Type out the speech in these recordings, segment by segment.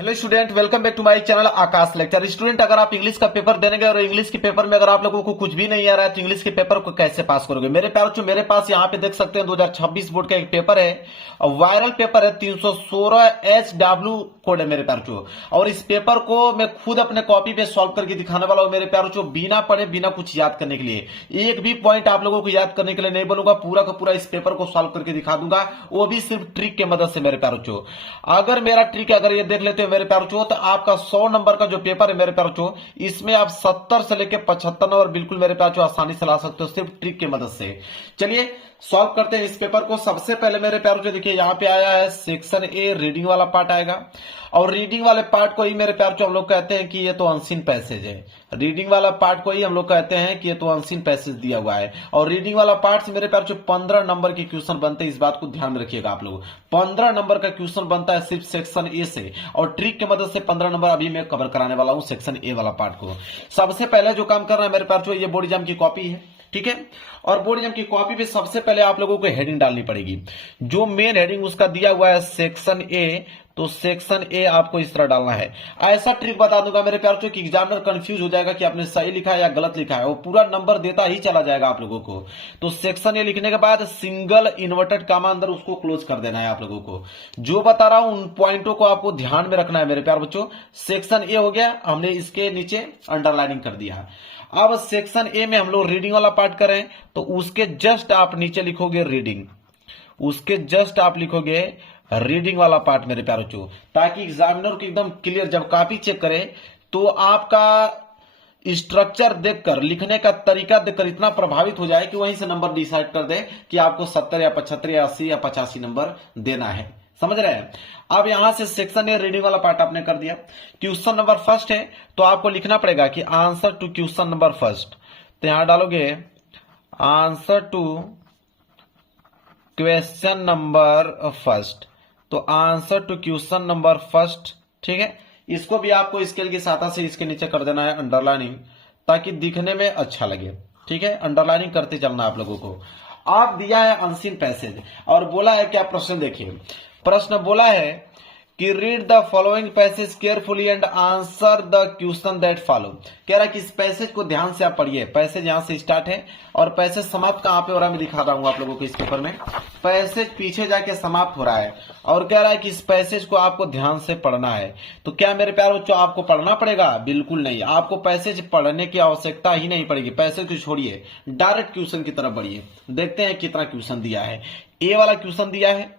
Hello student, welcome back to my channel Aakash lecture. Student, अगर आप English का paper देने गए और इंग्लिश के पेपर में अगर आप लोगों को कुछ भी नहीं आ रहा है तो इंग्लिश के पेपर को कैसे पास करोगे? मेरे प्यारे, मेरे पास यहाँ पे देख सकते हैं 2026 बोर्ड का एक पेपर है, वायरल पेपर है, 316 HW कोड है मेरे प्यारे। और इस पेपर को मैं खुद अपने कॉपी पे सॉल्व करके दिखाने वाला हूँ मेरे प्यारे, बिना पढ़े बिना कुछ याद करने के लिए। एक भी पॉइंट आप लोगों को याद करने के लिए नहीं बोलूंगा, पूरा का पूरा इस पेपर को सॉल्व करके दिखा दूंगा, वो भी सिर्फ ट्रिक की मदद से मेरे प्यारे। अगर मेरा ट्रिक अगर ये देख लेते हो मेरे प्यारे, तो आपका 100 नंबर का जो पेपर है मेरे प्यारे, इसमें आप 70 से लेकर 75 नंबर बिल्कुल मेरे प्यारे आसानी से ला सकते हो सिर्फ ट्रिक की मदद से। चलिए सॉल्व करते हैं इस पेपर को। सबसे पहले मेरे प्यारे देखिए यहाँ पे आया है सेक्शन ए, रीडिंग वाला पार्ट आएगा। और रीडिंग वाले पार्ट को ही मेरे प्यारे हम लोग कहते हैं कि ये तो अनसीन पैसेज है। रीडिंग वाला पार्ट को ही हम लोग कहते हैं कि ये तो अनसीन पैसेज दिया हुआ है। और रीडिंग वाला पार्ट से मेरे प्यारे 15 नंबर के क्वेश्चन बनते हैं, इस बात को ध्यान में रखिएगा आप लोग। 15 नंबर का क्वेश्चन बनता है सिर्फ सेक्शन ए से, और ट्रिक की मदद से 15 नंबर अभी मैं कवर कराने वाला हूं सेक्शन ए वाला पार्ट को। सबसे पहले जो काम करना है मेरे प्यारे, ये बोर्ड एग्जाम की कॉपी है, ठीक है। और बोर्ड एग्जाम की कॉपी पे सबसे पहले आप लोगों को हेडिंग डालनी पड़ेगी। जो मेन हेडिंग उसका दिया हुआ है सेक्शन ए, तो सेक्शन ए आपको इस तरह डालना है। ऐसा ट्रिक बता दूंगा मेरे प्यारे कि एग्जामिनर कंफ्यूज हो जाएगा कि आपने सही लिखा है या गलत लिखा है, वो पूरा नंबर देता ही चला जाएगा आप लोगों को। तो सेक्शन ए लिखने के बाद सिंगल इन्वर्टेड कामा अंदर उसको क्लोज कर देना है आप लोगों को। जो बता रहा हूं उन पॉइंटों को आपको ध्यान में रखना है मेरे प्यारे बच्चों। सेक्शन ए हो गया, हमने इसके नीचे अंडरलाइनिंग कर दिया। अब सेक्शन ए में हम लोग रीडिंग वाला पार्ट करें, तो उसके जस्ट आप नीचे लिखोगे रीडिंग, उसके जस्ट आप लिखोगे रीडिंग वाला पार्ट मेरे प्यारे बच्चों, ताकि एग्जामिनर को एकदम क्लियर जब कॉपी चेक करे तो आपका स्ट्रक्चर देखकर, लिखने का तरीका देखकर इतना प्रभावित हो जाए कि वहीं से नंबर डिसाइड कर दे कि आपको 70 या 75 या 80 या 85 नंबर देना है। समझ रहे हैं? अब यहां से सेक्शन ए रीडिंग वाला पार्ट आपने कर दिया। क्वेश्चन नंबर फर्स्ट है, तो आपको लिखना पड़ेगा कि answer to question number first. तो यहां डालोगे answer to question number first, तो answer to question number first, ठीक है। इसको भी आपको स्केल की सहायता से इसके नीचे कर देना है अंडरलाइनिंग, ताकि दिखने में अच्छा लगे, ठीक है। अंडरलाइनिंग करते चलना आप लोगों को। आप दिया है अनसीन पैसेज और बोला है क्या प्रश्न देखिए। प्रश्न बोला है कि read the following passage carefully and answer the question that follow. कह रहा है कि इस पैसेज को ध्यान से आप पढ़िए। पैसेज यहां से स्टार्ट है और पैसेज समाप्त कहां पे हो रहा है मैं दिखा रहा हूं आप लोगों को इस पेपर में। पैसेज पीछे जाके समाप्त हो रहा है और कह रहा है कि इस पैसेज को आपको ध्यान से पढ़ना है। तो क्या मेरे प्यारे बच्चों आपको पढ़ना पड़ेगा? बिल्कुल नहीं, आपको पैसेज पढ़ने की आवश्यकता ही नहीं पड़ेगी। पैसेज को छोड़िए, डायरेक्ट क्वेश्चन की तरफ बढ़िए। देखते हैं कितना क्वेश्चन दिया है। ए वाला क्वेश्चन दिया है,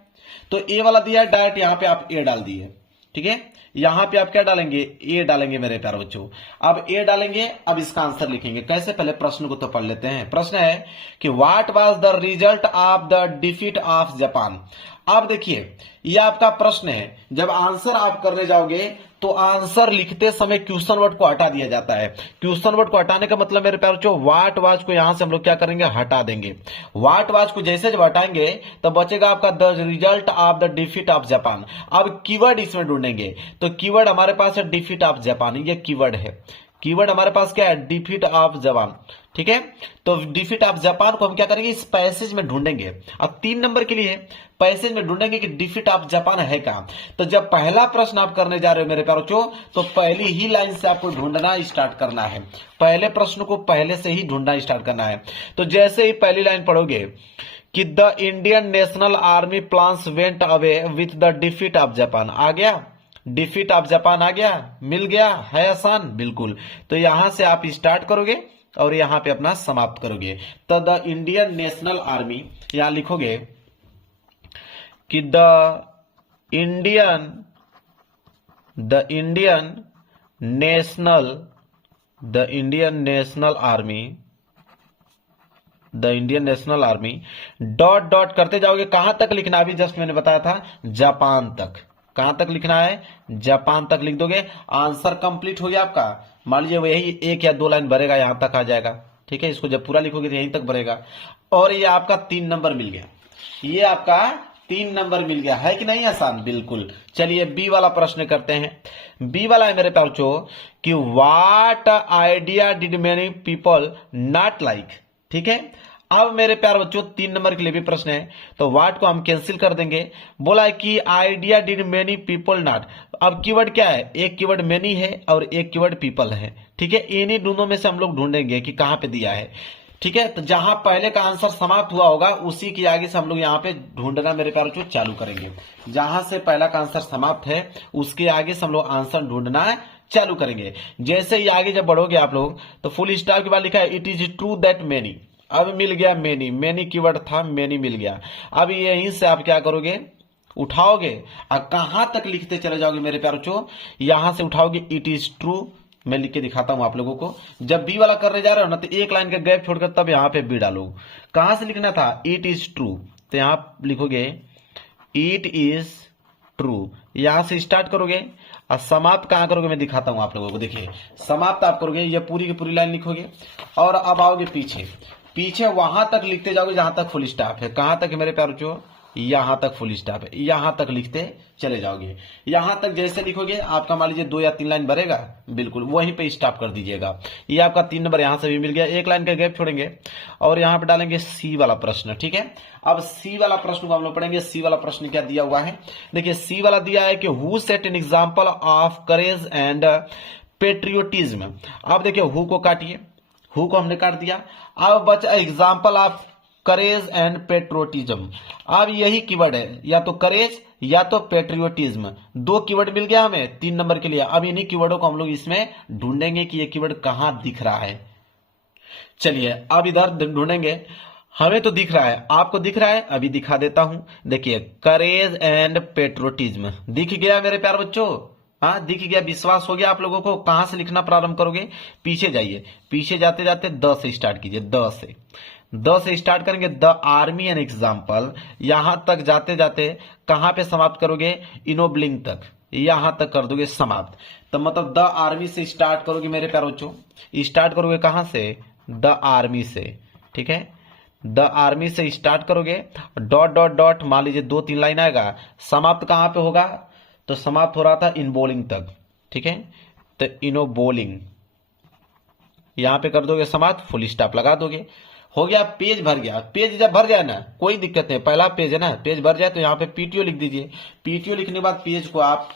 तो ए वाला दिया है, डायरेक्ट यहां पे आप ए डाल दिए, ठीक है। यहां पे आप क्या डालेंगे? ए डालेंगे मेरे प्यारे बच्चों। अब ए डालेंगे, अब इसका आंसर लिखेंगे कैसे, पहले प्रश्न को तो पढ़ लेते हैं। प्रश्न है कि what was the result of the defeat of Japan. अब देखिए ये आपका प्रश्न है, जब आंसर आप करने जाओगे तो आंसर लिखते समय क्वेश्चन वर्ड को हटा दिया जाता है। क्वेश्चन वर्ड को हटाने का मतलब मेरे प्यारे बच्चों, व्हाट वाज को यहां से हम लोग क्या करेंगे? हटा देंगे। व्हाट वाज को जैसे जब हटाएंगे तो बचेगा आपका the result of the defeat of Japan. अब कीवर्ड इसमें ढूंढेंगे, तो कीवर्ड हमारे पास है डिफीट ऑफ जापान, ये कीवर्ड है। कीवर्ड हमारे पास क्या है? डिफीट ऑफ जापान, ठीक है। तो डिफीट ऑफ जापान को हम क्या करेंगे? इस पैसेज में ढूंढेंगे। अब 3 नंबर के लिए पैसेज में ढूंढेंगे कि डिफीट ऑफ जापान है कहां। तो जब पहला प्रश्न आप करने जा रहे हो मेरे प्यारे बच्चों, तो पहली ही लाइन से आपको ढूंढना स्टार्ट करना है। पहले प्रश्न को पहले से ही ढूंढना स्टार्ट करना है। तो जैसे ही पहली लाइन पढ़ोगे कि the Indian National Army plans went away with the defeat of Japan, आ गया डिफीट ऑफ जापान, आ गया, मिल गया, है आसान बिल्कुल। तो यहां से आप स्टार्ट करोगे और यहां पे अपना समाप्त करोगे। तो द इंडियन नेशनल आर्मी, यहां लिखोगे कि the Indian National army dot dot करते जाओगे। कहां तक लिखना? अभी जस्ट मैंने बताया था जापान तक। कहां तक लिखना है? जापान तक लिख दोगे, आंसर कंप्लीट हो गया आपका। मान लीजिए यही 1 या 2 लाइन भरेगा, यहां तक आ जाएगा, ठीक है। इसको जब पूरा लिखोगे तो यहीं तक भरेगा और ये आपका 3 नंबर मिल गया। ये आपका 3 नंबर मिल गया, है कि नहीं? आसान बिल्कुल। चलिए बी वाला प्रश्न करते हैं। बी वाला है मेरे प्यारे बच्चों कि what idea did many people not like, ठीक है। अब मेरे प्यारे बच्चों 3 नंबर के लिए भी प्रश्न है, तो व्हाट को हम कैंसिल कर देंगे। बोला है कि idea did many people not, अब कीवर्ड क्या है, एक कीवर्ड मेनी है और एक कीवर्ड पीपल है, ठीक है। इन्हीं दोनों में से हम लोग ढूंढेंगे कि कहां पे दिया है, ठीक है। तो जहां पहले का आंसर समाप्त हुआ होगा उसी के आगे से हम लोग यहाँ पे ढूंढना मेरे प्यारे बच्चों चालू करेंगे। जहां से पहला का आंसर समाप्त है उसके आगे से हम लोग आंसर ढूंढना चालू करेंगे। जैसे ही आगे जब बढ़ोगे आप लोग तो फुल स्टॉप के बाद लिखा है it is true that many, अब मिल गया मेनी, मेनी कीवर्ड था, मेनी मिल गया। अब यहीं से आप क्या करोगे, उठाओगे और कहां तक लिखते चले जाओगे मेरे प्यारे बच्चों, यहां से उठाओगे इट इज ट्रू। मैं लिख के दिखाता हूं आप लोगों को। जब बी वाला करने जा रहे हो ना तो एक लाइन का गैप छोड़कर तब यहां पे बी डालो। कहां से लिखना था, इट इज ट्रू, तो यहां लिखोगे इट इज ट्रू, यहां से स्टार्ट करोगे और समाप्त कहां करोगे मैं दिखाता हूं आप लोगों को। देखिए समाप्त आप करोगे, ये पूरी की पूरी लाइन लिखोगे और अब आओगे पीछे, पीछे वहां तक लिखते जाओगे जहां तक फुल स्टॉप है। कहां तक है मेरे प्यारे बच्चों, यहां तक फुल स्टॉप है, यहां तक लिखते चले जाओगे। यहां तक जैसे लिखोगे आपका मान लीजिए 2 या 3 लाइन भरेगा, बिल्कुल वहीं पे स्टॉप कर दीजिएगा। ये आपका 3 नंबर यहां से भी मिल गया। एक लाइन का गैप छोड़ेंगे और यहां पे डालेंगे सी वाला प्रश्न, ठीक है। अब सी वाला प्रश्न को हम लोग पढ़ेंगे। सी वाला प्रश्न क्या दिया हुआ है, देखिए सी वाला दिया है कि who set an example of courage and patriotism. अब देखिए हु को काटिए, हु को हमने काट दिया, अब बचा example of courage and patriotism. अब यही कीवर्ड है, या तो करेज या तो पेट्रियोटिज्म, 2 कीवर्ड मिल गया हमें 3 नंबर के लिए। अब इन्हीं कीवर्डों को हम लोग इसमें ढूंढेंगे कि ये कीवर्ड कहां दिख रहा है। चलिए अब इधर ढूंढेंगे, हमें तो दिख रहा है, आपको दिख रहा है, अभी दिखा देता हूं। देखिए करेज एंड पेट्रोटिज्म दिख गया मेरे प्यारे बच्चों, हाँ दिख गया, विश्वास हो गया आप लोगों को। कहां से लिखना प्रारंभ करोगे, पीछे जाइए, पीछे जाते जाते 10 से स्टार्ट कीजिए, 10 से स्टार्ट करेंगे। द आर्मी एन एग्जाम्पल, यहां तक जाते जाते कहां पे समाप्त करोगे, इनोब्लिंग तक, यहां तक कर दोगे समाप्त। तो मतलब द आर्मी से स्टार्ट करोगे मेरे प्यारे बच्चों, स्टार्ट करोगे कहां से, द आर्मी से, ठीक है। द आर्मी से स्टार्ट करोगे, डॉट डॉट डॉट, मान लीजिए 2-3 लाइन आएगा, समाप्त कहां पे होगा, तो समाप्त हो रहा था इन बोलिंग तक, ठीक है। तो इनो बोलिंग यहां पे कर दोगे समाप्त, फुल स्टॉप लगा दोगे, हो गया। पेज भर गया, पेज जब भर जाए ना कोई दिक्कत नहीं, पहला पेज है ना, पेज भर जाए तो यहाँ पे पीटीओ लिख दीजिए। पीटीओ लिखने के बाद पेज को आप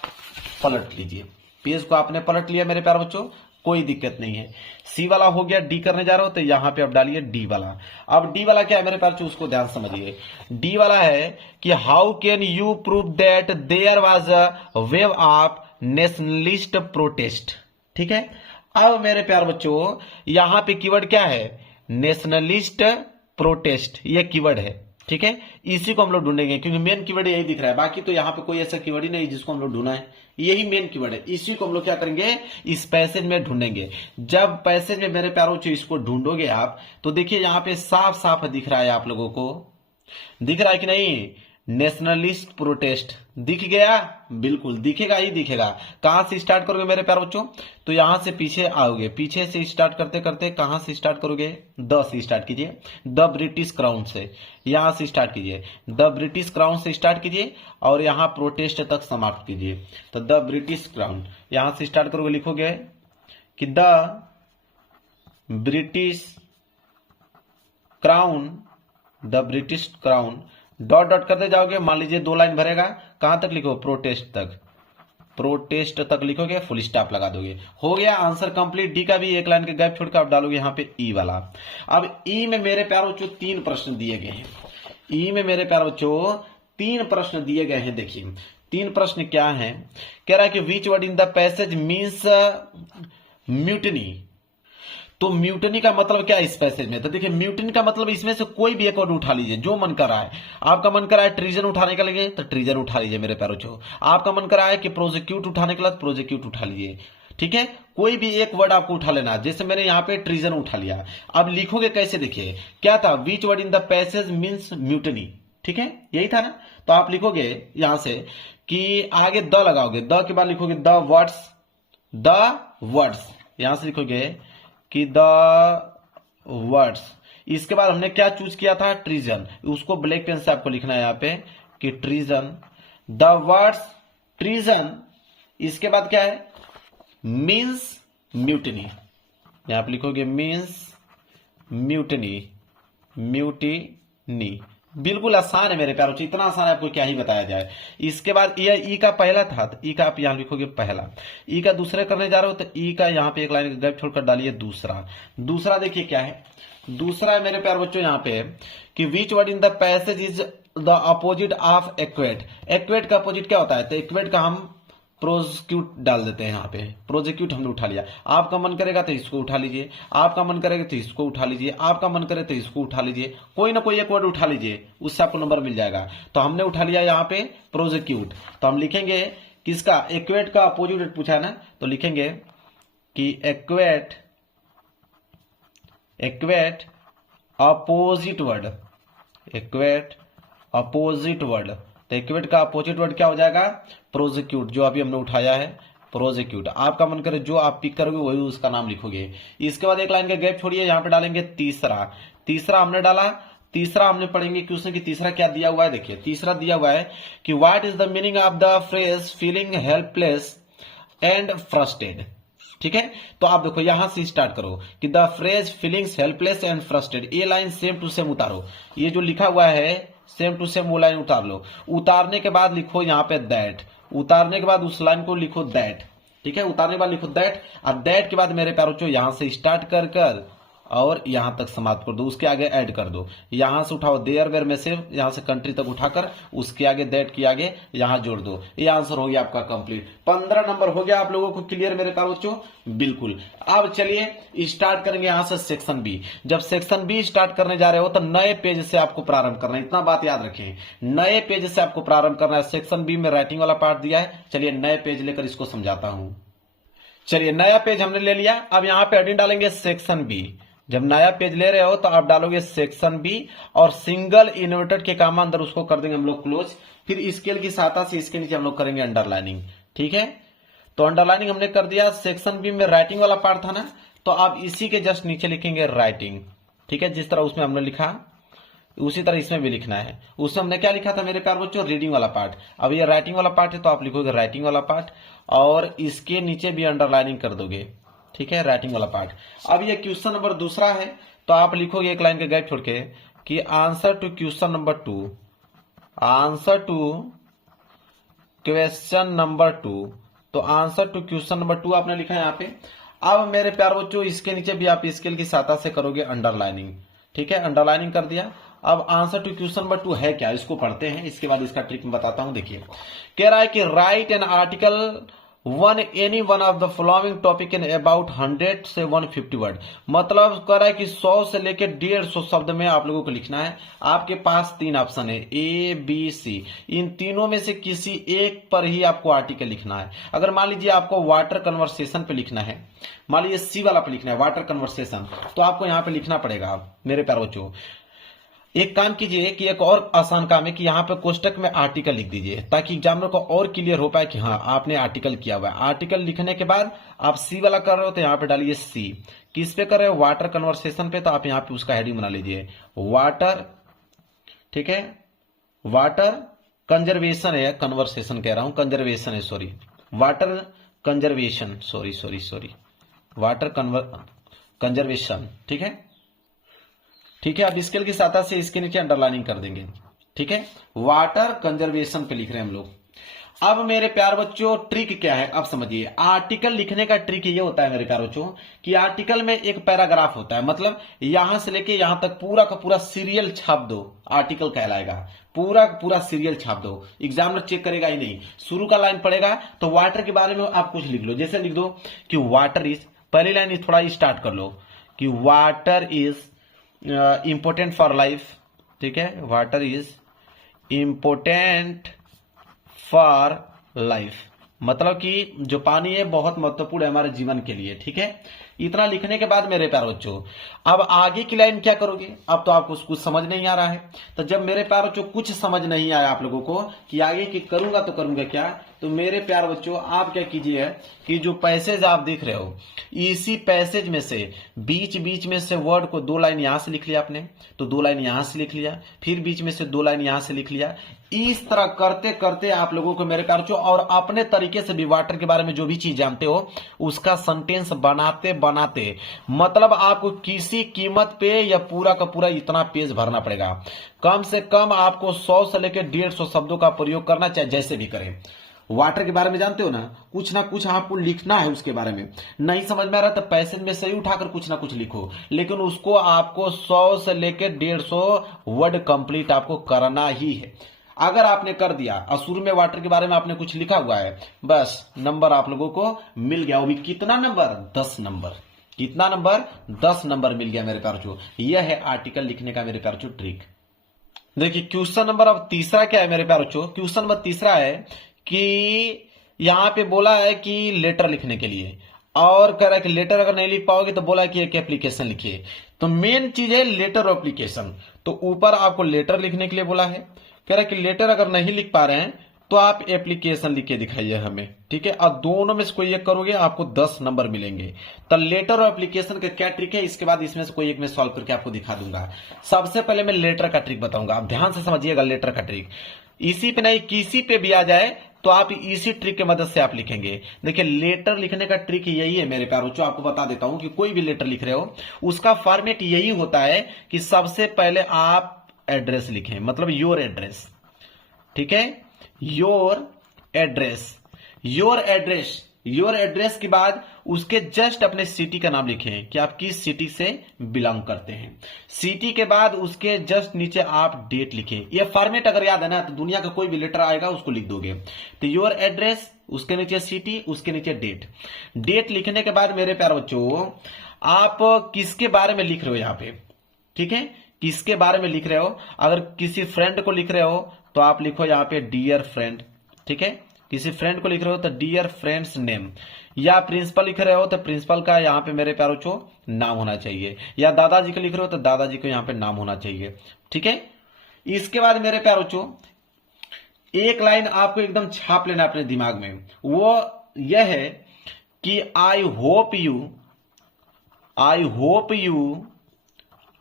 पलट लीजिए, पेज को आपने पलट लिया मेरे प्यारे बच्चों, कोई दिक्कत नहीं है। सी वाला हो गया, डी करने जा रहा हो तो यहाँ पे आप डालिए डी वाला। अब डी वाला क्या है मेरे प्यारे बच्चों, उसको ध्यान समझिए। डी वाला है कि how can you prove that there was a wave of nationalist protest, ठीक है। अब मेरे प्यारे बच्चों यहां पे कीवर्ड क्या है, नेशनलिस्ट प्रोटेस्ट, ये कीवर्ड है, ठीक है। इसी को हम लोग ढूंढेंगे क्योंकि मेन कीवर्ड यही दिख रहा है, बाकी तो यहाँ पे कोई ऐसा कीवर्ड ही नहीं जिसको हम लोग ढूंढना है, यही मेन कीवर्ड है। इसी को हम लोग क्या करेंगे, इस पैसेज में ढूंढेंगे। जब पैसेज में मेरे प्यारों से इसको ढूंढोगे आप तो देखिए यहाँ पे साफ साफ दिख रहा है, आप लोगों को दिख रहा है कि नहीं, नेशनलिस्ट प्रोटेस्ट दिख गया, बिल्कुल दिखेगा ही दिखेगा। कहां से स्टार्ट करोगे मेरे प्यारे बच्चों, तो यहां से पीछे आओगे, पीछे से स्टार्ट करते करते कहां से स्टार्ट करोगे, द से स्टार्ट कीजिए, द ब्रिटिश क्राउन से, यहां से स्टार्ट कीजिए, द ब्रिटिश क्राउन से स्टार्ट कीजिए और यहां प्रोटेस्ट तक समाप्त कीजिए। तो द ब्रिटिश क्राउन यहां से स्टार्ट करोगे, लिखोगे कि the British crown, the British crown, dot dot करते जाओगे, मान लीजिए 2 लाइन भरेगा, कहां तक लिखो, प्रोटेस्ट तक, प्रोटेस्ट तक लिखोगे, फुल स्टॉप लगा दोगे, हो गया आंसर कंप्लीट। डी का भी 1 लाइन के गैप छोड़कर आप डालोगे यहाँ पे ई वाला। अब ई में मेरे प्यारे बच्चों 3 प्रश्न दिए गए हैं, ई में मेरे प्यारे बच्चों 3 प्रश्न दिए गए हैं। देखिए 3 प्रश्न क्या है, कह रहा है कि which word in the passage means mutiny. तो म्यूटनी का मतलब क्या है इस पैसेज में, तो देखिए म्यूटनी का मतलब इसमें से कोई भी एक वर्ड उठा लीजिए, जो मन कर रहा है। आपका मन कर रहा है ट्रीजन उठाने के लिए तो ट्रीजन उठा लीजिए मेरे प्यारों चो, आपका मन कर रहा है कि प्रोसिक्यूट उठाने के लिए तो प्रोसिक्यूट उठा लीजिए, ठीक है। कोई भी एक वर्ड आपको उठा लेना, जैसे मैंने यहाँ पे ट्रीजन उठा लिया। अब लिखोगे कैसे, देखिए क्या था, विच word in the passage means mutiny, ठीक है, यही था ना। तो आप लिखोगे यहां से कि आगे द लगाओगे, द के बाद लिखोगे द वर्ड्स, यहां से लिखोगे कि द वर्ड्स। इसके बाद हमने क्या चूज किया था, ट्रीजन, उसको ब्लैक पेन से आपको लिखना है यहाँ पे कि ट्रीजन, द वर्ड्स ट्रीजन। इसके बाद क्या है, मीन्स म्यूटनी, यहां पे लिखोगे मीन्स म्यूटनी, म्यूटिनी, बिल्कुल आसान है मेरे प्यारों, इतना आसान है आपको क्या ही बताया जाए। इसके बाद ये ई का पहला था, तो ई का आप यहां लिखोगे पहला। ई का दूसरे करने जा रहे हो तो ई का यहां पे एक लाइन गैप छोड़कर डालिए दूसरा। दूसरा देखिए क्या है, दूसरा है मेरे प्यार बच्चों यहाँ पे कि which word in the passage is the opposite of adequate. Adequate का अपोजिट क्या होता है, तो एक्वेट का हम प्रोजिक्यूट डाल देते हैं यहाँ पे। प्रोजिक्यूट हमने उठा लिया, आपका मन करेगा तो इसको उठा लीजिए, आपका मन करेगा तो इसको उठा लीजिए, आपका मन करे तो इसको उठा लीजिए, कोई ना कोई एक वर्ड उठा लीजिए, उससे आपको नंबर मिल जाएगा। तो हमने उठा लिया यहाँ पे प्रोजिक्यूट। तो हम लिखेंगे किसका, एक्वेट का अपोजिट पूछा है ना, तो लिखेंगे कि एक्वेट अपोजिट वर्ड, एक्वेट अपोजिट वर्ड। तो एक्वेट का अपोजिट वर्ड क्या हो जाएगा, प्रोजिक्यूट, जो अभी हमने उठाया है प्रोजिक्यूट। आपका मन करे जो आप पिक करोगे वही उसका नाम लिखोगे। इसके बाद एक लाइन का गैप छोड़िए, यहां पे डालेंगे तीसरा। तीसरा हमने डाला, तीसरा हमने पढ़ेंगे कि उसने कि तीसरा क्या दिया हुआ है। देखिए तीसरा दिया हुआ है कि what is the meaning of the phrase feeling helpless and frustrated. ठीक है, तो आप देखो यहां से स्टार्ट करो कि the phrase feelings helpless and frustrated, ये लाइन सेम टू सेम उतारो। ये जो लिखा हुआ है सेम टू सेम वो लाइन उतार लो। उतारने के बाद लिखो यहाँ पे दैट, उतारने के बाद उस लाइन को लिखो दैट। ठीक है, उतारने के बाद लिखो दैट, और दैट के बाद मेरे प्यारों यहां से स्टार्ट कर कर और यहां तक समाप्त कर दो, उसके आगे ऐड कर दो। यहां से उठाओ देयर वेयर में से, यहां से कंट्री तक उठाकर उसके आगे दैट के आगे यहां जोड़ दो। ये आंसर हो गया आपका कंप्लीट। 15 नंबर हो गया आप लोगों को क्लियर मेरे प्यारे बच्चों, बिल्कुल। अब चलिए स्टार्ट करेंगे यहां से सेक्शन बी। जब सेक्शन बी स्टार्ट करने जा रहे हो तो नए पेज से आपको प्रारंभ करना है, इतना बात याद रखें, नए पेज से आपको प्रारंभ करना है। सेक्शन बी में राइटिंग वाला पार्ट दिया है, चलिए नए पेज लेकर इसको समझाता हूं। चलिए नया पेज हमने ले लिया, अब यहां पे हेडिंग डालेंगे सेक्शन बी। जब नया पेज ले रहे हो तो आप डालोगे सेक्शन बी और सिंगल इन्वर्टेड के काम अंदर उसको कर देंगे हम लोग क्लोज। फिर स्केल की सहायता से इसके नीचे हम लोग करेंगे अंडरलाइनिंग। ठीक है, तो अंडरलाइनिंग हमने कर दिया। सेक्शन बी में राइटिंग वाला पार्ट था ना, तो आप इसी के जस्ट नीचे लिखेंगे राइटिंग। ठीक है, जिस तरह उसमें हमने लिखा उसी तरह इसमें भी लिखना है। उसमें हमने क्या लिखा था मेरे प्यार बच्चों, रीडिंग वाला पार्ट। अब ये राइटिंग वाला पार्ट है तो आप लिखोगे राइटिंग वाला पार्ट और इसके नीचे भी अंडरलाइनिंग कर दोगे। ठीक है, राइटिंग वाला पार्ट। अब ये क्वेश्चन नंबर दूसरा है तो आप लिखोगे एक लाइन का गैप छोड़ के कि answer to question number 2, answer to question number 2। तो आंसर टू क्वेश्चन नंबर 2 आपने लिखा है यहाँ पे। अब मेरे प्यार बच्चों इसके नीचे भी आप स्केल की सहायता से करोगे अंडरलाइनिंग। ठीक है, अंडरलाइनिंग कर दिया। अब आंसर टू क्वेश्चन नंबर 2 है क्या, इसको पढ़ते हैं, इसके बाद इसका ट्रिक मैं बताता हूं। देखिए कह रहा है कि write an article one any one of the following topic in about 100 से 150 वर्ड। मतलब कह रहा है कि 100 से लेकर 150 शब्द में आप लोगों को लिखना है। आपके पास 3 ऑप्शन है, ए बी सी। इन तीनों में से किसी एक पर ही आपको आर्टिकल लिखना है। अगर मान लीजिए आपको वाटर कन्वर्सेशन पे लिखना है, मान लीजिए सी वाला पे लिखना है वाटर कन्वर्सेशन, तो आपको यहां पे लिखना पड़ेगा मेरे प्यारे बच्चों। एक काम कीजिए कि एक और आसान काम है कि यहाँ पे कोष्टक में आर्टिकल लिख दीजिए ताकि एग्जामिनर को और क्लियर हो पाए कि हाँ आपने आर्टिकल किया हुआ है। आर्टिकल लिखने के बाद आप सी वाला कर रहे हो तो यहाँ पे डालिए सी। किस पे कर रहे हो, वाटर कन्वर्सेशन पे, तो आप यहाँ पे उसका हेडिंग बना लीजिए वाटर। ठीक है, वाटर कंजर्वेशन है, कन्वर्सेशन कह रहा हूं, कंजर्वेशन है, sorry water conservation, sorry water conservation. ठीक है, ठीक है, अब स्केल की सहायता से इसके नीचे अंडरलाइनिंग कर देंगे। ठीक है, वाटर कंजर्वेशन पे लिख रहे हैं हम लोग। अब मेरे प्यार बच्चों ट्रिक क्या है, अब समझिए। आर्टिकल लिखने का ट्रिक ये होता है मेरे प्यार बच्चों कि आर्टिकल में एक पैराग्राफ होता है, मतलब यहां से लेके यहां तक पूरा का पूरा सीरियल छाप दो, आर्टिकल कहलाएगा। पूरा का पूरा सीरियल छाप दो, एग्जामिनर चेक करेगा ही नहीं। शुरू का लाइन पड़ेगा तो वाटर के बारे में आप कुछ लिख लो, जैसे लिख दो कि वाटर इज, पहली लाइन थोड़ा स्टार्ट कर लो कि water is important for life. ठीक है, water is important for life, मतलब कि जो पानी है बहुत महत्वपूर्ण है हमारे जीवन के लिए। ठीक है, इतना लिखने के बाद मेरे प्यारे बच्चों अब आगे की लाइन क्या करोगे। अब तो आपको कुछ समझ नहीं आ रहा है, तो जब मेरे प्यारे बच्चों कुछ समझ नहीं आया आप लोगों को कि आगे की करूंगा तो करूंगा क्या, तो मेरे प्यार बच्चों आप क्या कीजिए कि जो पैसेज आप देख रहे हो, इसी पैसेज में से बीच बीच में से वर्ड को 2 लाइन यहां से लिख लिया आपने, तो 2 लाइन यहां से लिख लिया, फिर बीच में से 2 लाइन यहां से लिख लिया। इस तरह करते करते आप लोगों को मेरे प्यार बच्चों, और अपने तरीके से भी वाटर के बारे में जो भी चीज जानते हो उसका सेंटेंस बनाते बनाते, मतलब आपको किसी कीमत पे या पूरा का पूरा इतना पेज भरना पड़ेगा। कम से कम आपको 100 से लेकर 150 शब्दों का प्रयोग करना, चाहे जैसे भी करें। वाटर के बारे में जानते हो ना कुछ आपको लिखना है उसके बारे में। नहीं समझ में आ रहा तो पैसेज में से ही उठाकर कुछ ना कुछ लिखो, लेकिन उसको आपको 100 से लेकर 150 वर्ड कंप्लीट आपको करना ही है। अगर आपने कर दिया और शुरू में वाटर के बारे में आपने कुछ लिखा हुआ है, बस नंबर आप लोगों को मिल गया। वो भी कितना नंबर? 10 नंबर। कितना नंबर? 10 नंबर मिल गया मेरे प्यारे बच्चों। यह है आर्टिकल लिखने का मेरे प्यारे बच्चों ट्रिक। देखिए क्वेश्चन नंबर अब तीसरा क्या है मेरे प्यारे बच्चों? क्वेश्चन नंबर तीसरा है कि यहां पे बोला है कि लेटर लिखने के लिए, और कह रहा है कि लेटर अगर नहीं लिख पाओगे तो बोला है कि एक एप्लीकेशन लिखिए। तो मेन चीज है लेटर और एप्लीकेशन। तो ऊपर आपको लेटर लिखने के लिए बोला है, कह रहा है कि लेटर अगर नहीं लिख पा रहे हैं तो आप एप्लीकेशन लिख के दिखाइए हमें, ठीक है। और दोनों में से कोई एक करोगे आपको 10 नंबर मिलेंगे। तो लेटर और एप्लीकेशन का क्या ट्रिक है, इसके बाद इसमें से कोई एक में सॉल्व करके आपको दिखा दूंगा। सबसे पहले मैं लेटर का ट्रिक बताऊंगा, आप ध्यान से समझिएगा लेटर का ट्रिक। इसी पे नहीं किसी पे भी आ जाए तो आप इसी ट्रिक की मदद से आप लिखेंगे। देखिए लेटर लिखने का ट्रिक यही है मेरे प्यारों, जो आपको बता देता हूं कि कोई भी लेटर लिख रहे हो उसका फॉर्मेट यही होता है कि सबसे पहले आप एड्रेस लिखें, मतलब योर एड्रेस, ठीक है। Your address, your address, your address के बाद उसके जस्ट अपने सिटी का नाम लिखें कि आप किस सिटी से बिलोंग करते हैं। सिटी के बाद उसके जस्ट नीचे आप डेट लिखें। ये फॉर्मेट अगर याद है ना तो दुनिया का कोई भी लेटर आएगा उसको लिख दोगे। तो योर एड्रेस, उसके नीचे सिटी, उसके नीचे डेट। डेट लिखने के बाद मेरे प्यारे बच्चों आप किसके बारे में लिख रहे हो यहां पे, ठीक है, किसके बारे में लिख रहे हो। अगर किसी फ्रेंड को लिख रहे हो तो आप लिखो यहां पे डियर फ्रेंड, ठीक है। किसी फ्रेंड को लिख रहे हो तो डियर फ्रेंड्स नेम, या प्रिंसिपल लिख रहे हो तो प्रिंसिपल का यहां पे मेरे प्यारों को नाम होना चाहिए, या दादाजी को लिख रहे हो तो दादाजी को यहां पे नाम होना चाहिए, ठीक है। इसके बाद मेरे प्यारों को एक लाइन आपको एकदम छाप लेना अपने दिमाग में, वो यह है कि I hope you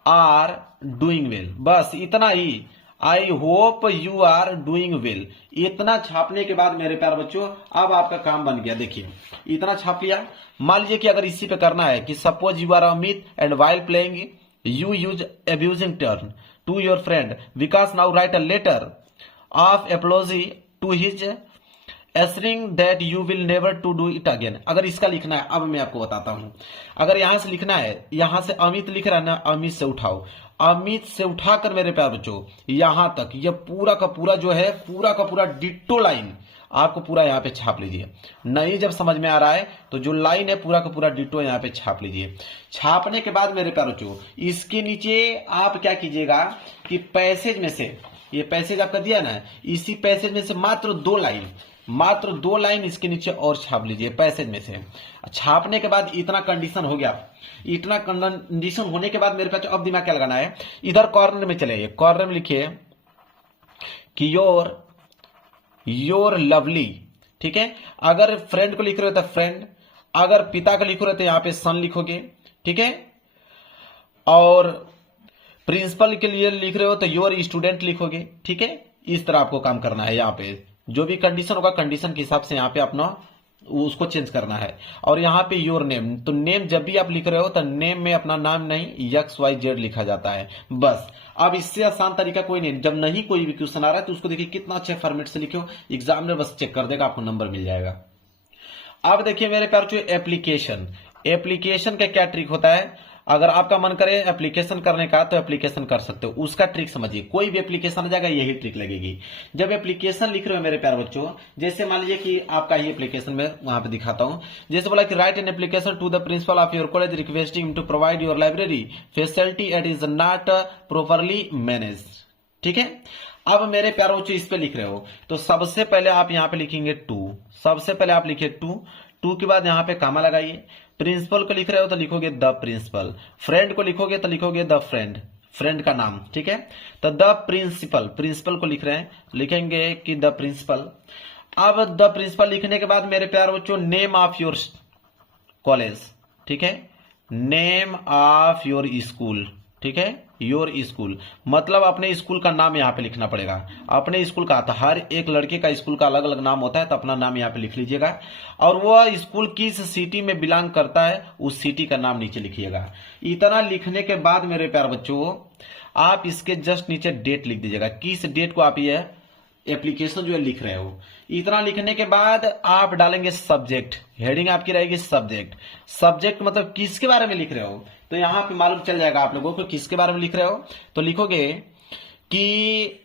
are doing well. बस इतना ही, I hope you are doing well. इतना छापने के बाद मेरे प्यारे बच्चों अब आपका काम बन गया। देखिए इतना छाप लिया। मान लीजिए कि अगर इसी पे करना है कि suppose you are Amit and while playing you use abusing turn to your friend Vikas now write a letter of apology to his assuring that you will never to do it again. अगर इसका लिखना है, अब मैं आपको बताता हूं। अगर यहां से लिखना है, यहां से अमित लिख रहा है ना, अमित से उठाओ, अमित से उठाकर मेरे प्यार बच्चों यहां तक ये पूरा का पूरा जो है, पूरा का पूरा डिट्टो लाइन आपको पूरा यहां पे छाप लीजिए। नहीं जब समझ में आ रहा है तो जो लाइन है पूरा का पूरा डिट्टो यहां पे छाप लीजिए। छापने के बाद मेरे प्यार बच्चों इसके नीचे आप क्या कीजिएगा कि पैसेज में से, ये पैसेज आपका दिया ना, इसी पैसेज में से मात्र 2 लाइन इसके नीचे और छाप लीजिए पैसेज में से। छापने के बाद इतना कंडीशन हो गया। इतना कंडीशन होने के बाद मेरे पास अब दिमाग क्या लगाना है, इधर कॉर्नर में चले, कॉर्नर में लिखिए कि योर लवली, ठीक है। अगर फ्रेंड को लिख रहे हो तो फ्रेंड, अगर पिता को लिख रहे हो तो यहां पे सन लिखोगे, ठीक है। और प्रिंसिपल के लिए लिख रहे हो तो योर स्टूडेंट लिखोगे, ठीक है। इस तरह आपको काम करना है। यहां पे जो भी कंडीशन होगा कंडीशन के हिसाब से यहां पे अपना उसको चेंज करना है। और यहां पे योर नेम, तो नेम जब भी आप लिख रहे हो तो नेम में अपना नाम नहीं XYZ लिखा जाता है। बस अब इससे आसान तरीका कोई नहीं। जब नहीं कोई भी क्वेश्चन आ रहा है तो उसको देखिए कितना अच्छे फॉर्मेट से लिखे हो, एग्जाम में बस चेक कर देगा, आपको नंबर मिल जाएगा। अब देखिए मेरे प्यार जो एप्लीकेशन का क्या ट्रिक होता है। अगर आपका मन करे एप्लीकेशन करने का तो एप्लीकेशन कर सकते हो, उसका ट्रिक समझिए। कोई भी एप्लीकेशन आ जाएगा यही ट्रिक लगेगी। जब एप्लीकेशन लिख रहे हो मेरे प्यारे बच्चों, जैसे मान लीजिए कि आपका ही एप्लीकेशन में वहां पे दिखाता हूं। जैसे बोला कि write an application to the principal of your college requesting to provide your library facility at is not properly manage, ठीक है। अब मेरे प्यारे बच्चों इस पे लिख रहे हो तो सबसे पहले आप यहां पे लिखेंगे टू, सबसे पहले आप लिखिए टू के बाद यहां पे कामा लगाइए। प्रिंसिपल को लिख रहे हो तो लिखोगे द प्रिंसिपल, फ्रेंड को लिखोगे तो लिखोगे द फ्रेंड, फ्रेंड का नाम, ठीक है। तो द प्रिंसिपल, प्रिंसिपल को लिख रहे हैं, लिखेंगे कि द प्रिंसिपल। अब द प्रिंसिपल लिखने के बाद मेरे प्यारे बच्चों नेम ऑफ योर कॉलेज, ठीक है, नेम ऑफ योर स्कूल, ठीक है, योर स्कूल मतलब अपने स्कूल का नाम यहाँ पे लिखना पड़ेगा। अपने स्कूल का, तो हर एक लड़के का स्कूल का अलग अलग नाम होता है, तो अपना नाम यहाँ पे लिख लीजिएगा। और वह स्कूल किस सिटी में बिलोंग करता है उस सिटी का नाम नीचे लिखिएगा। इतना लिखने के बाद मेरे प्यारे बच्चों आप इसके जस्ट नीचे डेट लिख दीजिएगा, किस डेट को आप ये एप्लीकेशन जो है लिख रहे हो। इतना लिखने के बाद आप डालेंगे सब्जेक्ट, हेडिंग आपकी रहेगी सब्जेक्ट। सब्जेक्ट मतलब किसके बारे में लिख रहे हो, तो यहां पे मालूम चल जाएगा आप लोगों को किसके बारे में लिख रहे हो। तो लिखोगे कि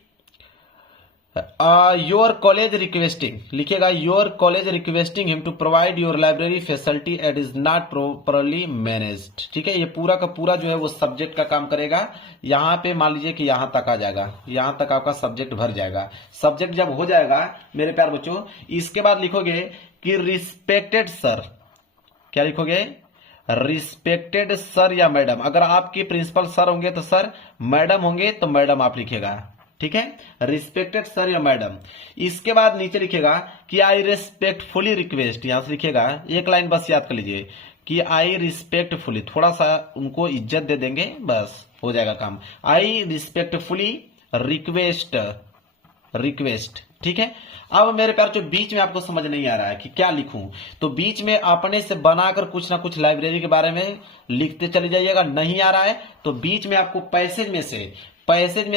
योर कॉलेज रिक्वेस्टिंग, लिखिएगा your college requesting him to provide your library facility at is not properly managed, ठीक है। ये पूरा का पूरा जो है वो सब्जेक्ट का काम करेगा। यहां पे मान लीजिए कि यहां तक आ जाएगा, यहां तक आपका सब्जेक्ट भर जाएगा। सब्जेक्ट जब हो जाएगा मेरे प्यारे बच्चों, इसके बाद लिखोगे कि रिस्पेक्टेड सर, क्या लिखोगे, रिस्पेक्टेड सर या मैडम। अगर आपके प्रिंसिपल सर होंगे तो सर, मैडम होंगे तो मैडम आप लिखिएगा, ठीक है, रिस्पेक्टेड सर या मैडम। इसके बाद नीचे लिखेगा कि आई रिस्पेक्टफुली रिक्वेस्ट, यहां से लिखेगा एक लाइन बस याद कर लीजिए कि आई रिस्पेक्टफुली, थोड़ा सा उनको इज्जत दे देंगे बस हो जाएगा काम। आई रिस्पेक्टफुली रिक्वेस्ट, ठीक है। अब मेरे प्यार जो बीच में आपको समझ नहीं आ रहा है कि क्या लिखूं, तो बीच में अपने से बनाकर कुछ ना कुछ लाइब्रेरी के बारे में लिखते चले जाइएगा। नहीं आ रहा है तो बीच में आपको पैसेज में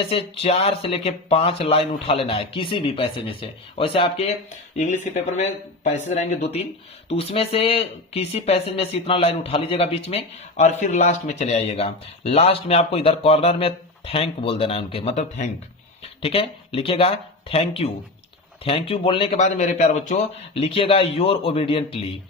से 4 से लेके 5 लाइन उठा लेना है, किसी भी पैसेज में से। वैसे आपके इंग्लिश के पेपर में पैसेज रहेंगे 2-3, तो उसमें से किसी पैसेज में से इतना लाइन उठा लीजिएगा बीच में, और फिर लास्ट में चले आइएगा। लास्ट में आपको इधर कॉर्नर में थैंक बोल देना है उनके, मतलब थैंक, ठीक है। लिखिएगा थैंक यू। थैंक यू बोलने के बाद मेरे प्यारे बच्चों लिखिएगा योर ओबीडियंटली,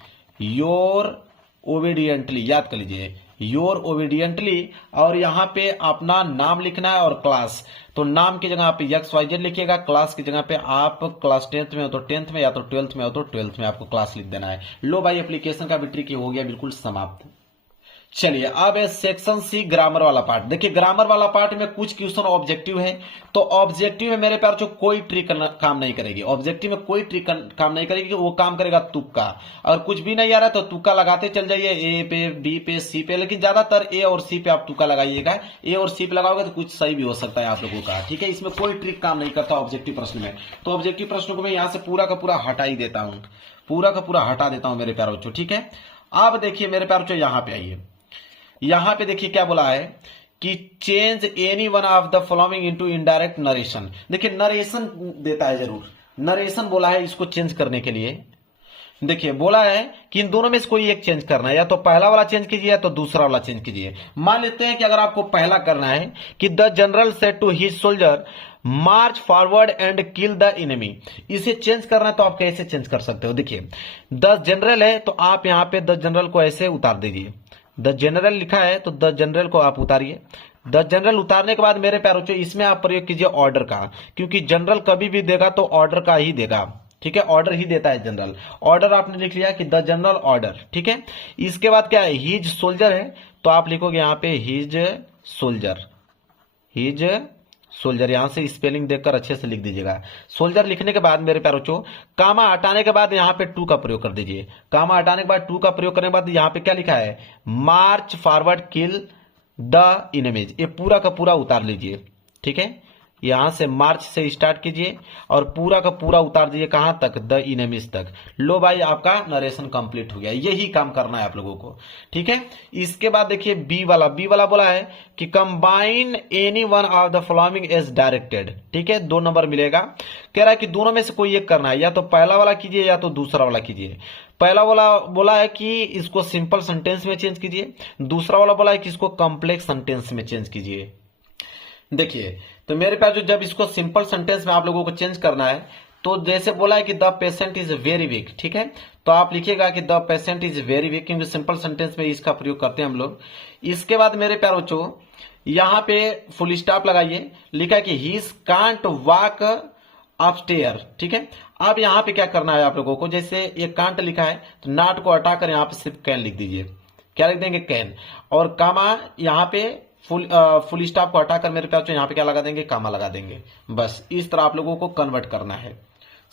याद कर लीजिए योर ओबीडियंटली। और यहां पे अपना नाम लिखना है और क्लास, तो नाम की जगह पे XYZ लिखिएगा, क्लास की जगह पे आप क्लास 10th में हो तो 10th में, या तो 12th में हो तो 12th में आपको क्लास लिख देना है। लो भाई एप्लीकेशन का भी ट्रिक हो गया बिल्कुल समाप्त। चलिए अब है सेक्शन सी ग्रामर वाला पार्ट। देखिए ग्रामर वाला पार्ट में कुछ क्वेश्चन ऑब्जेक्टिव है, तो ऑब्जेक्टिव में मेरे प्यार जो कोई ट्रिक काम नहीं करेगी, ऑब्जेक्टिव में कोई ट्रिक काम नहीं करेगी, वो काम करेगा तुक्का। अगर कुछ भी नहीं आ रहा है तो तुक्का लगाते चल जाइए, ए पे, बी पे, सी पे, लेकिन ज्यादातर ए और सी पे आप तुक्का लगाइएगा। ए और सी पे लगाओगे तो कुछ सही भी हो सकता है आप लोगों का, ठीक है। इसमें कोई ट्रिक काम नहीं करता ऑब्जेक्टिव प्रश्न में। तो ऑब्जेक्टिव प्रश्न को मैं यहां से पूरा का पूरा हटा ही देता हूं, पूरा का पूरा हटा देता हूं मेरे प्यार बच्चों, ठीक है। अब देखिए मेरे प्यार बच्चों यहां पे आइए, यहां पे देखिए क्या बोला है कि change any one of the following into indirect narration. देखिए नरेशन देता है, जरूर नरेशन बोला है इसको चेंज करने के लिए। देखिए बोला है कि इन दोनों में से कोई एक चेंज करना है, या तो पहला वाला चेंज कीजिए या तो दूसरा वाला चेंज कीजिए। मान लेते हैं कि अगर आपको पहला करना है कि the general said to his soldier march forward and kill the enemy, इसे चेंज करना है तो आप कैसे चेंज कर सकते हो। देखिए द जनरल है तो आप यहां पे द जनरल को ऐसे उतार दीजिए, द जनरल लिखा है तो द जनरल को आप उतारिए। द जनरल उतारने के बाद मेरे प्यारे बच्चों इसमें आप प्रयोग कीजिए ऑर्डर का, क्योंकि जनरल कभी भी देगा तो ऑर्डर का ही देगा, ठीक है, ऑर्डर ही देता है जनरल। ऑर्डर आपने लिख लिया कि द जनरल ऑर्डर, ठीक है। इसके बाद क्या है, हिज सोल्जर है तो आप लिखोगे यहां पे हिज सोल्जर, यहां से स्पेलिंग देखकर अच्छे से लिख दीजिएगा। सोल्जर लिखने के बाद मेरे प्यारे बच्चों कामा हटाने के बाद यहां पे टू का प्रयोग कर दीजिए। कामा हटाने के बाद टू का प्रयोग करने के बाद यहां पे क्या लिखा है, मार्च फॉरवर्ड किल द एनिमीज, ये पूरा का पूरा उतार लीजिए, ठीक है। यहां से मार्च से स्टार्ट कीजिए और पूरा का पूरा उतार दीजिए कहां तक, द एनिमीज तक। लो भाई आपका नरेशन कंप्लीट हो गया। यही काम करना है आप लोगों को, ठीक है। इसके बाद देखिए बी वाला बोला है कि combine any one of the following as directed, ठीक है, 2 नंबर मिलेगा। कह रहा है कि दोनों में से कोई एक करना है, या तो पहला वाला कीजिए या तो दूसरा वाला कीजिए। पहला वाला बोला है कि इसको सिंपल सेंटेंस में चेंज कीजिए, दूसरा वाला बोला है कि इसको कॉम्प्लेक्स सेंटेंस में चेंज कीजिए। देखिए तो मेरे पास जो जब इसको सिंपल सेंटेंस में आप लोगों को चेंज करना है तो जैसे बोला है कि the patient is very weak, ठीक है, तो आप लिखिएगा कि the patient is very weak, क्योंकि सिंपल सेंटेंस में इसका प्रयोग करते हैं हम लोग। इसके बाद मेरे प्यारे बच्चों यहां पे फुल स्टॉप लगाइए, लिखा है कि ही कांट वॉक अपस्टेयर, ठीक है। अब यहां पे क्या करना है आप लोगों को, जैसे ये कांट लिखा है तो नाट को हटाकर यहां पे सिर्फ कैन लिख दीजिए। क्या लिख देंगे, कैन, और कामा यहां पे फुल स्टॉप को हटाकर मेरे प्यार यहाँ पे क्या लगा देंगे, कामा लगा देंगे। बस इस तरह आप लोगों को कन्वर्ट करना है,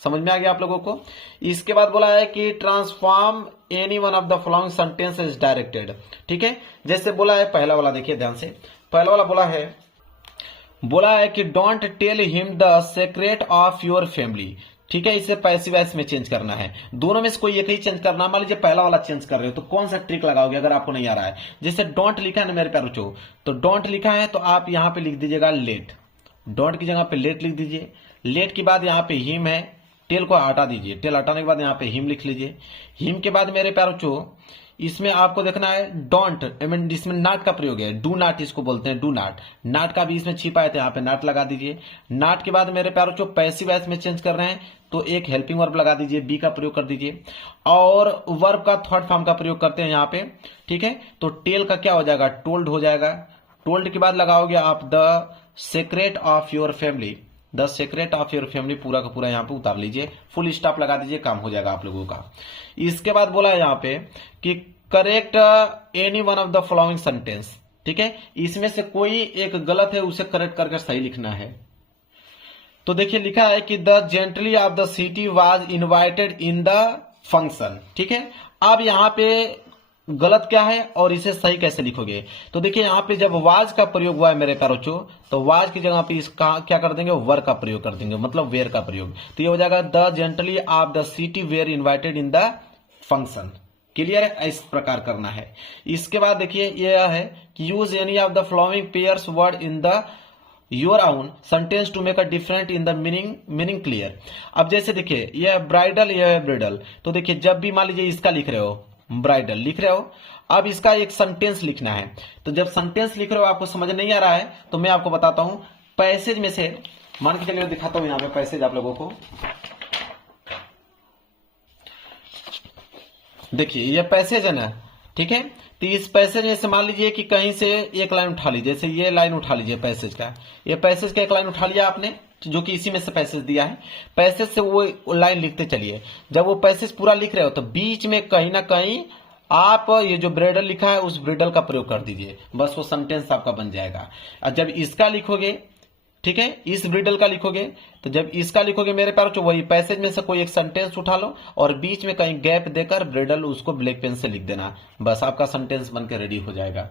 समझ में आ गया आप लोगों को। इसके बाद बोला है कि transform any one of the following sentence is directed. ठीक है, जैसे बोला है पहला वाला, देखिए ध्यान से, पहला वाला बोला है कि don't tell him the secret of your family. ठीक है, इसे पैसिव वॉइस में चेंज करना है, दोनों में से कोई एक ही चेंज करना। मान लीजिए पहला वाला चेंज कर रहे हो तो कौन सा ट्रिक लगाओगे अगर आपको नहीं आ रहा है। जैसे डोंट लिखा है ना मेरे प्यारे बच्चों, तो डोंट लिखा है तो आप यहां पे लिख दीजिएगा लेट, डोंट की जगह पे लेट लिख दीजिए। लेट के बाद यहाँ पे हिम है, टेल को हटा दीजिए, टेल हटाने के बाद यहाँ पे हिम लिख लीजिए। हिम के बाद मेरे प्यारे बच्चों इसमें आपको देखना है डोंट, इसमें नाट का प्रयोग है, डू नाट इसको बोलते हैं, डू नाट, नाट का भी इसमें छिपा है तो यहाँ पे नाट लगा दीजिए। नाट के बाद मेरे प्यारे बच्चों पैसिव वॉइस में चेंज कर रहे हैं तो एक हेल्पिंग वर्ब लगा दीजिए, बी का प्रयोग कर दीजिए, और वर्ब का थर्ड फॉर्म का प्रयोग करते हैं यहाँ पे। ठीक है, तो टेल का क्या हो जाएगा, टोल्ड हो जाएगा। टोल्ड के बाद लगाओगे आप the secret of your family, the secret of your family पूरा का पूरा यहाँ पे उतार लीजिए, फुल स्टॉप लगा दीजिए, काम हो जाएगा आप लोगों का। इसके बाद बोला है यहाँ पे कि correct any one of the following sentence. ठीक है, इसमें से कोई एक गलत है उसे करेक्ट करके सही लिखना है। तो देखिए लिखा है कि the gentry of the city was invited in the function. ठीक है, अब यहाँ पे गलत क्या है और इसे सही कैसे लिखोगे। तो देखिए यहाँ पे जब वाज का प्रयोग हुआ है मेरे प्यारे बच्चों, तो वाज की जगह पे इसका क्या कर देंगे, वर का प्रयोग कर देंगे, मतलब वेयर का प्रयोग। तो ये हो जाएगा the gentry of the city were invited in the function. Clear है, इस प्रकार करना है। इसके बाद देखिए यह है कि use any of the following pairs word in the your own sentence to make a different in the meaning clear. अब जैसे देखिए यह ब्राइडल, यह है ब्रिडल, तो देखिए जब भी मान लीजिए इसका लिख रहे हो, ब्राइडल लिख रहे हो, अब इसका एक सेंटेंस लिखना है। तो जब सेंटेंस लिख रहे हो आपको समझ नहीं आ रहा है तो मैं आपको बताता हूं, पैसेज में से मान के चलिए दिखाता हूं यहाँ पे पैसेज आप लोगों को। देखिए ये पैसेज है ना, ठीक है, तो इस पैसेज में से मान लीजिए कि कहीं से एक लाइन उठा लीजिए, जैसे ये लाइन उठा लीजिए पैसेज का, ये पैसेज का एक लाइन उठा लिया आपने जो कि इसी में से पैसेज दिया है, पैसेज से वो लाइन लिखते चलिए। जब वो पैसेज पूरा लिख रहे हो तो बीच में कहीं ना कहीं आप ये जो ब्रिडल लिखा है उस ब्रिडल का प्रयोग कर दीजिए, बस वो सेंटेंस आपका बन जाएगा। और जब इसका लिखोगे, ठीक है, इस ब्रिडल का लिखोगे, तो जब इसका लिखोगे मेरे प्यारे बच्चों वही पैसेज में से कोई एक सेंटेंस उठा लो और बीच में कहीं गैप देकर ब्रिडल उसको ब्लैक पेन से लिख देना, बस आपका सेंटेंस बनकर रेडी हो जाएगा।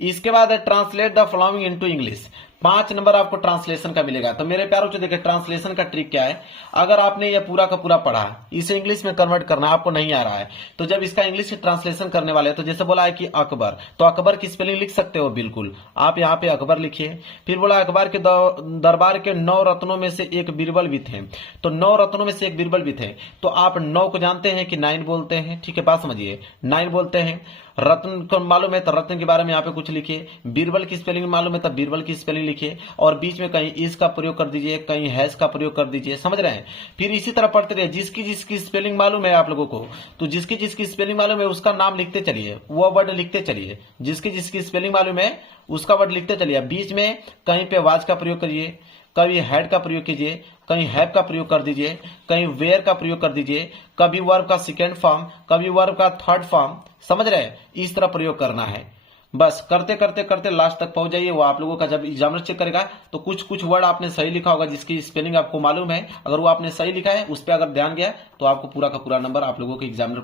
इसके बाद है translate the following into English. 5 number आपको ट्रांसलेशन का मिलेगा। तो मेरे प्यारों से देखिए ट्रांसलेशन का ट्रिक क्या है, अगर आपने ये पूरा का पूरा पढ़ा, इसे इंग्लिश में कन्वर्ट करना आपको नहीं आ रहा है, तो जब इसका इंग्लिश में ट्रांसलेशन करने वाले हैं, तो जैसे बोला है कि अकबर, तो अकबर की स्पेलिंग लिख सकते हो, बिल्कुल आप यहाँ पे अकबर लिखिए। फिर बोला अकबर के दरबार के 9 रत्नों में से एक बीरबल भी थे, तो 9 रत्नों में से एक बीरबल भी थे, तो आप 9 को जानते हैं कि 9 बोलते हैं, ठीक है, बात समझिए, 9 बोलते हैं। रत्न को मालूम है तो रत्न के बारे में यहाँ पे कुछ लिखिए, बीरबल की स्पेलिंग मालूम है तो बीरबल की स्पेलिंग लिखिए, और बीच में कहीं इस का प्रयोग कर दीजिए, कहीं हैज का प्रयोग कर दीजिए, समझ रहे हैं। फिर इसी तरह पढ़ते रहिए, जिसकी जिसकी स्पेलिंग मालूम है आप लोगों को, तो जिसकी जिसकी स्पेलिंग मालूम है उसका नाम लिखते चलिए, वो वर्ड लिखते चलिए, जिसकी जिसकी स्पेलिंग मालूम है उसका वर्ड लिखते चलिए। बीच में कहीं पे वाज का प्रयोग करिए, कभी हैड का प्रयोग कीजिए, कहीं हैव का प्रयोग कर दीजिए, कहीं वेयर का प्रयोग कर दीजिए, कभी वर्ब का सेकेंड फॉर्म, कभी वर्ब का थर्ड फॉर्म, समझ रहे हैं, इस तरह प्रयोग करना है। बस करते करते करते लास्ट तक पहुंच जाइए। वो आप लोगों का जब एग्जामिनर चेक करेगा तो कुछ कुछ वर्ड आपने सही लिखा होगा जिसकी स्पेलिंग आपको मालूम है, अगर वो आपने सही लिखा है उस पर अगर ध्यान गया तो आपको पूरा का पूरा नंबर आप लोगों के एग्जामिनर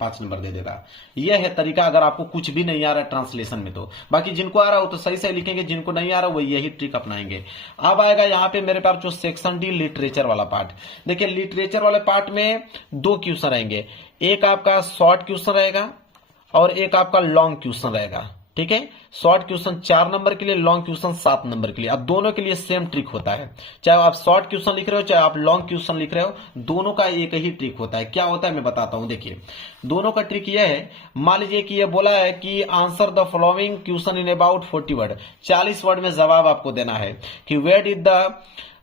5 नंबर दे देगा। यह है तरीका अगर आपको कुछ भी नहीं आ रहा है ट्रांसलेशन में। तो बाकी जिनको आ रहा हो तो सही सही लिखेंगे, जिनको नहीं आ रहा वो यही ट्रिक अपनाएंगे। अब आएगा यहाँ पे मेरे पास जो सेक्शन डी लिटरेचर वाला पार्ट। देखिए लिटरेचर वाले पार्ट में 2 क्वेश्चन रहेंगे, एक आपका शॉर्ट क्वेश्चन रहेगा और एक आपका लॉन्ग क्वेश्चन रहेगा, ठीक है। शॉर्ट क्वेश्चन 4 नंबर के लिए, लॉन्ग क्वेश्चन 7 नंबर के लिए। अब दोनों के लिए सेम ट्रिक होता है, चाहे आप शॉर्ट क्वेश्चन लिख रहे हो चाहे आप लॉन्ग क्वेश्चन लिख रहे हो, दोनों का एक ही ट्रिक होता है। क्या होता है मैं बताता हूं, देखिए दोनों का ट्रिक यह है, मान लीजिए कि यह बोला है कि answer the following question in about 40 word, 40 word में जवाब आपको देना है कि where did the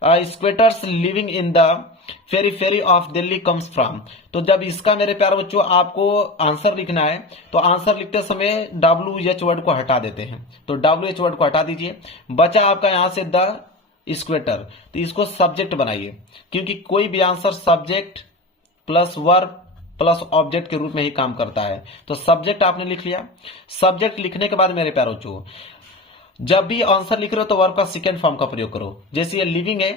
squatters living in the periphery of Delhi comes from. तो जब इसका मेरे प्यारे बच्चों आपको आंसर लिखना है तो आंसर लिखते समय WH वर्ड को हटा देते हैं, तो WH वर्ड को हटा दीजिए। बचा आपका यहां से द स्क्वेटर, तो इसको सब्जेक्ट बनाइए, क्योंकि कोई भी answer subject plus verb plus object के रूप में ही काम करता है। तो सब्जेक्ट आपने लिख लिया। सब्जेक्ट लिखने के बाद मेरे प्यारे बच्चों जब भी आंसर लिख रहे हो तो वर्ब का सेकेंड फॉर्म का प्रयोग करो। जैसे ये लिविंग है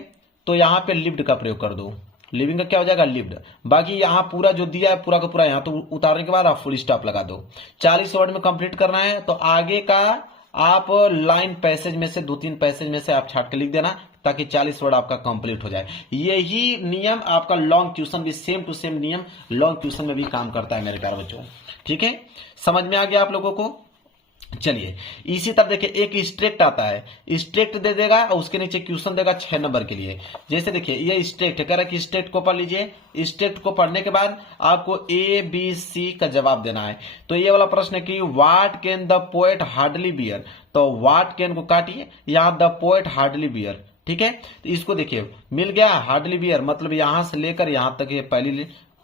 तो यहां पे लिव्ड का प्रयोग कर दो, लिविंग का क्या हो जाएगा लिव्ड। बाकी यहाँ पूरा जो दिया है पूरा का पूरा यहाँ तो उतारने के बाद आप फुल स्टॉप लगा दो। 40 वर्ड में कंप्लीट करना है तो आगे का आप लाइन पैसेज में से 2-3 पैसेज में से आप छाट के लिख देना ताकि 40 वर्ड आपका कंप्लीट हो जाए। यही नियम आपका लॉन्ग ट्यूशन भी सेम टू सेम नियम लॉन्ग ट्यूशन में भी काम करता है मेरे प्यारे बच्चों। ठीक है, समझ में आ गया आप लोगों को। चलिए इसी तरह देखिए एक स्ट्रेक्ट आता है, स्ट्रेक्ट दे देगा और उसके नीचे क्वेश्चन देगा 6 नंबर के लिए। जैसे देखिए ये स्ट्रेक्ट कह रहा है कि स्ट्रेक्ट को पढ़ लीजिए। स्ट्रेक्ट को पढ़ने के बाद आपको ABC का जवाब देना है। तो ये वाला प्रश्न है कि what can the poet hardly bear, तो व्हाट कैन को काटिए, यहां द पोएट हार्डली बियर। ठीक है, तो इसको देखिए मिल गया हार्डली बियर, मतलब यहां से लेकर यहां तक ये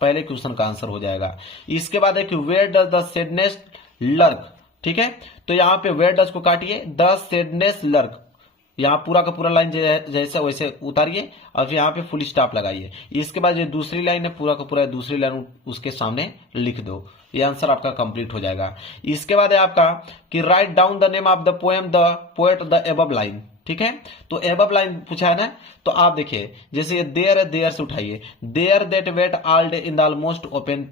पहले क्वेश्चन का आंसर हो जाएगा। इसके बाद है कि where does the sadness lurk. ठीक है, तो यहाँ पे वेयर डज को काटिए, द सैडनेस लर्क, यहाँ पूरा का पूरा लाइन जैसे वैसे उतारिए और यहाँ पे फुल स्टॉप लगाइए। इसके बाद जो दूसरी लाइन है पूरा का पूरा दूसरी लाइन उसके सामने लिख दो, ये आंसर आपका कंप्लीट हो जाएगा। इसके बाद है आपका कि write down the name of the poem the poet the above line. ठीक है, तो एबव लाइन पूछा है ना, तो आप देखिए जैसे ये देयर है, देयर से उठाइए, there that wait all day in the almost open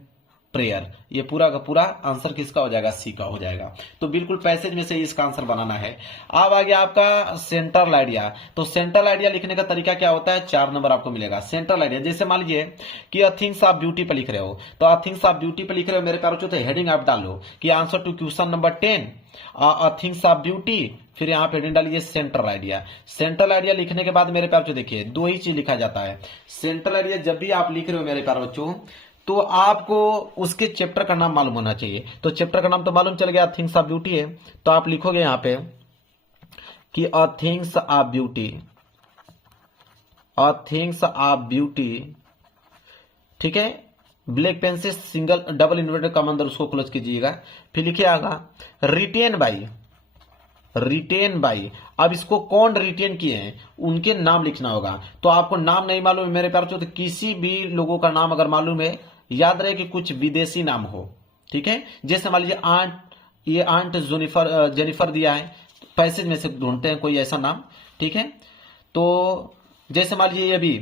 prayer, ये पूरा का पूरा आंसर किसका हो जाएगा, सी का हो जाएगा। तो बिल्कुल पैसेज में से इसका आंसर बनाना है। अब आ गया आपका सेंट्रल आइडिया। तो सेंट्रल आइडिया लिखने का तरीका क्या होता है, 4 नंबर आपको मिलेगा। सेंट्रल आइडिया जैसे मान लीजिए कि अ थिंग्स ऑफ ब्यूटी पे लिख रहे हो, तो अ थिंग्स ऑफ ब्यूटी पे लिख रहे हो मेरे प्यारे बच्चों, हेडिंग आप डालो कि answer to question number 10 a things of beauty, फिर यहाँ पे हेडिंग डालिए सेंट्रल आइडिया। सेंट्रल आइडिया लिखने के बाद मेरे प्यारे बच्चों देखिए 2 ही चीज लिखा जाता है। सेंट्रल आइडिया जब भी आप लिख रहे हो मेरे प्यारे बच्चों तो आपको उसके चैप्टर का नाम मालूम होना चाहिए। तो चैप्टर का नाम तो मालूम चल गया, थिंग्स ऑफ ब्यूटी है, तो आप लिखोगे यहां पे कि अ things of beauty, a things of beauty. ठीक है, ब्लैक पेन से सिंगल डबल इन्वर्टेड कॉमा अंदर उसको क्लोज कीजिएगा, फिर लिखिएगा रिटेन बाई, रिटेन बाई। अब इसको कौन रिटेन किए हैं उनके नाम लिखना होगा। तो आपको नाम नहीं मालूम है मेरे प्यारे बच्चों, तो किसी भी लोगों का नाम अगर मालूम है, याद रहे कि कुछ विदेशी नाम हो। ठीक है, जैसे मान लीजिए आंट, ये आंट जेनिफर दिया है, तो पैसेज में से ढूंढते हैं कोई ऐसा नाम। ठीक है, तो जैसे मान लीजिए ये भी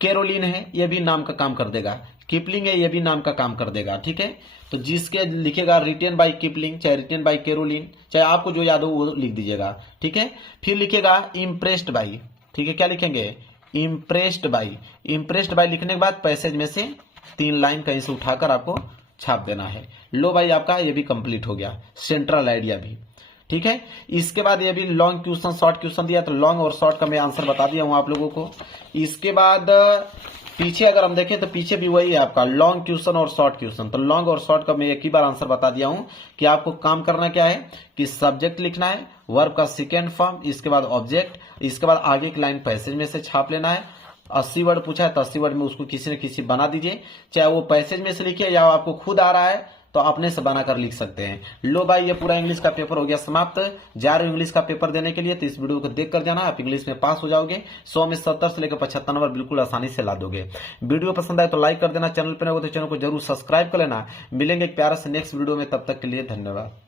कैरोलिन है, ये भी नाम का काम कर देगा। किपलिंग है, ये भी नाम का काम कर देगा। ठीक है, तो जिसके लिखेगा रिटेन बाय किपलिंग, चाहे रिटेन बाय कैरोलिन, चाहे आपको जो याद हो वो लिख दीजिएगा। ठीक है, फिर लिखेगा इम्प्रेस्ड बाई। ठीक है, क्या लिखेंगे, इम्प्रेस्ड बाई। इम्प्रेस्ड बाई लिखने के बाद पैसेज में से 3 लाइन कहीं से उठाकर आपको छाप देना है। लो भाई, आपका ये भी कंप्लीट हो गया, सेंट्रल आइडिया भी। ठीक है, इसके बाद ये भी लॉन्ग क्वेश्चन शॉर्ट क्वेश्चन दिया, तो लॉन्ग और शॉर्ट का मैं आंसर बता दिया हूं आप लोगों को। इसके बाद पीछे अगर हम देखें तो पीछे भी वही है आपका लॉन्ग क्वेश्चन और शॉर्ट क्वेश्चन। तो लॉन्ग और शॉर्ट का मैं एक ही बार आंसर बता दिया हूं कि आपको काम करना क्या है कि सब्जेक्ट लिखना है, वर्ब का सेकेंड फॉर्म, इसके बाद ऑब्जेक्ट, इसके बाद आगे की लाइन पैसेज में से छाप लेना है। 80 वर्ड पूछा है तो 80 वर्ड में उसको किसी न किसी बना दीजिए, चाहे वो पैसेज में से लिखिए या आपको खुद आ रहा है तो अपने से बनाकर लिख सकते हैं। लो भाई, ये पूरा इंग्लिश का पेपर हो गया समाप्त। जा रहे हो इंग्लिश का पेपर देने के लिए तो इस वीडियो को देख कर जाना, आप इंग्लिश में पास हो जाओगे। 100 में 70 से लेकर 75 नंबर बिल्कुल आसानी से ला दोगे। वीडियो पसंद आए तो लाइक कर देना, चैनल पर नए हो तो चैनल को जरूर सब्सक्राइब कर लेना। मिलेंगे एक प्यारा से नेक्स्ट वीडियो में, तब तक के लिए धन्यवाद।